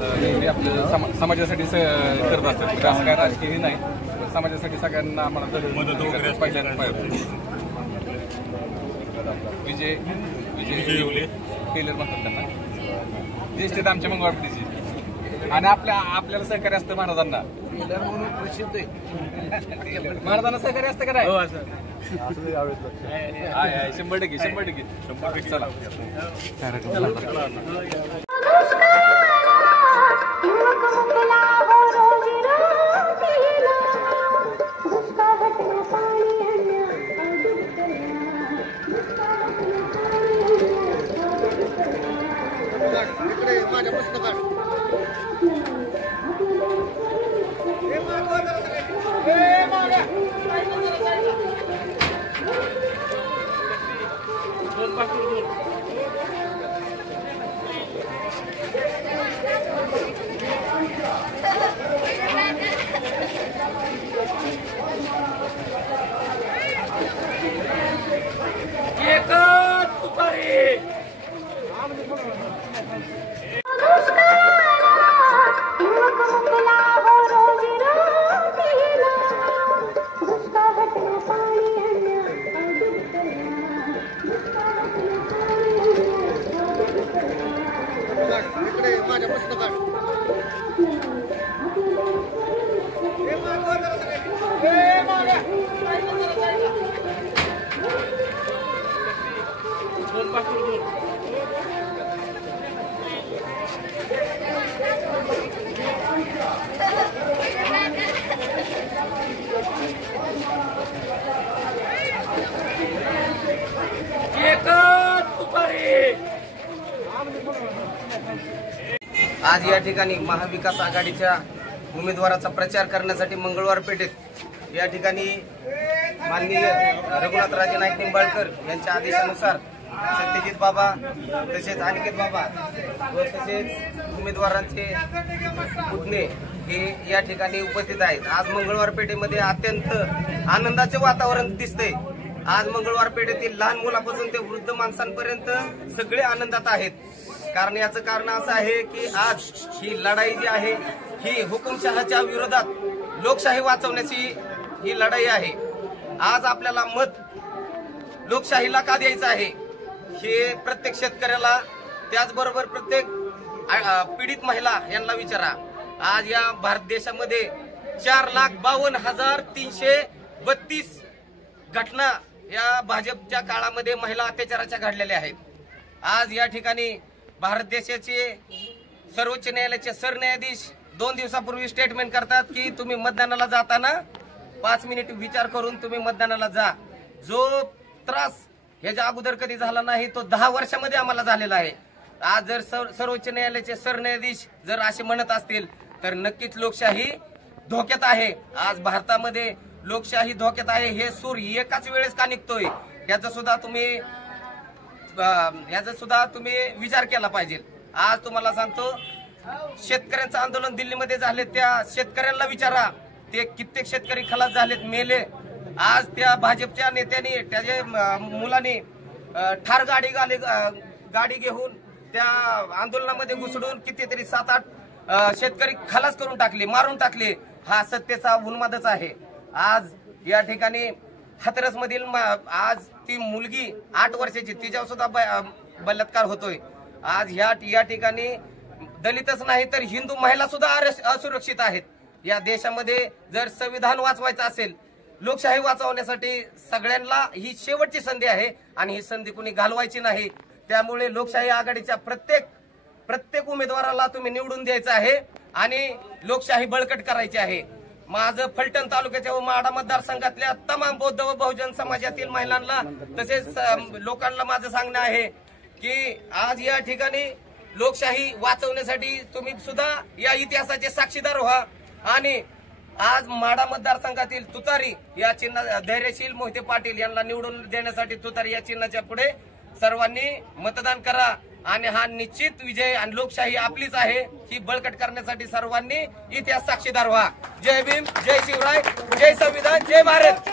नेहमी आपलं समाजासाठी करत असतात, म्हणजे असं काय राजकीय नाही, समाजासाठी सगळ्यांना आम्हाला मदत वगैरे पहिल्यांदा विजय टेलर म्हणतात त्यांना, ज्येष्ठ आमच्या मंगळवारपीठीची, आणि आपल्याला सहकार्य असतं महाराजांना म्हणून प्रसिद्ध आहे. महाराजांना सहकार्य असतं का नाही? 100% चला. माझ्या पुस्तकात माझ्या पुस्तकात आज या ठिकाणी महाविकास आघाडीच्या उमेदवाराचा प्रचार करण्यासाठी मंगळवार पेठेत या ठिकाणी माननीय रघुनाथराजे नाईक निंबाळकर यांच्या आदेशानुसार सत्यजित बाबा तसेच अनिकेत बाबा व तसेच उमेदवारांचे पुतणे हे या ठिकाणी उपस्थित आहेत. आज मंगळवार पेठेमध्ये अत्यंत आनंदाचे वातावरण दिसते. आज मंगळवार पेठेतील लहान मुलापासून ते वृद्ध माणसांपर्यंत सगळे आनंदात आहेत. कारण याचं कारण असं आहे की आज ही लढाई जी आहे ही हुकुमशहाच्या विरोधात लोकशाही वाचवण्याची ही लढाई आहे. आज आपल्याला मत लोकशाहीला का द्यायचं आहे हे प्रत्येक शेतकऱ्याला, त्याचबरोबर प्रत्येक पीडित महिला यांना विचारा. आज या भारत देशामध्ये 4,52,332 घटना या भाजपच्या काळामध्ये महिला अत्याचाराच्या घडलेल्या आहेत. आज या ठिकाणी भारत देशाचे सर्वोच्च न्यायालयाचे सरन्यायाधीश 2 दिवसापूर्वी स्टेटमेंट करतात की तुम्ही मतदानाला जाताना 5 मिनिट विचार करून तुम्ही मतदानाला जा. जो त्रास ह्याच्या अगोदर कधी झाला नाही तो 10 वर्षामध्ये आम्हाला झालेला आहे. आज जर सर्वोच्च न्यायालयाचे सरन्यायाधीश जर असे म्हणत असतील तर नक्कीच लोकशाही धोक्यात आहे. आज भारतामध्ये लोकशाही धोक्यात आहे हे सूर एकाच वेळेस का निघतोय याचा सुद्धा तुम्ही विचार केला पाहिजे. आज तुम्हाला सांगतो, शेतकऱ्यांचं आंदोलन दिल्लीमध्ये झाले, त्या शेतकऱ्यांना विचारा, ते कित्येक शेतकरी खलास झालेत, मेले. आज त्या भाजपच्या नेत्यांनी त्याच्या मुलांनी ठार गाडी घेऊन त्या आंदोलनामध्ये घुसडून कितीतरी 7-8 शेतकरी खलास करून टाकले, मारून टाकले. हा सत्तेचा उन्मादच आहे. आज या ठिकाणी हाथरस मधील आज ती मुलगी 8 वर्षाची, तिच्यावर सुद्धा बलात्कार होतोय. आज या ठिकाणी दलितच नाही तर हिंदू महिला सुद्धा असुरक्षित आहेत. या देशामध्ये जर संविधान वाचवायचं असेल, लोकशाही वाचवण्यासाठी सगळ्यांना ही शेवटची संधी आहे आणि ही संधी कुणी घालवायची नाही. त्यामुळे लोकशाही आघाडीच्या प्रत्येक उमेदवाराला तुम्ही निवडून द्यायचं आहे आणि लोकशाही बळकट करायची आहे. माझं फलटण तालुक्याच्या व माढा मतदारसंघातल्या तमाम बौद्ध व बहुजन समाजातील महिलांना तसेच लोकांना माझं सांगणं आहे की आज या ठिकाणी लोकशाही वाचवण्यासाठी तुम्ही सुद्धा या इतिहासाचे साक्षीदार व्हा. आणि आज माढा मतदारसंघातील तुतारी या चिन्ह धैर्यशील मोहिते पाटील यांना निवडून देण्यासाठी तुतारी या चिन्हाच्या पुढे सर्वांनी मतदान करा आणि हा निश्चित विजय आणि लोकशाही आपलीच आहे ही बळकट करण्यासाठी सर्वांनी इतिहास साक्षीदार व्हा. जय भीम, जय शिवराय, जय संविधान, जय भारत.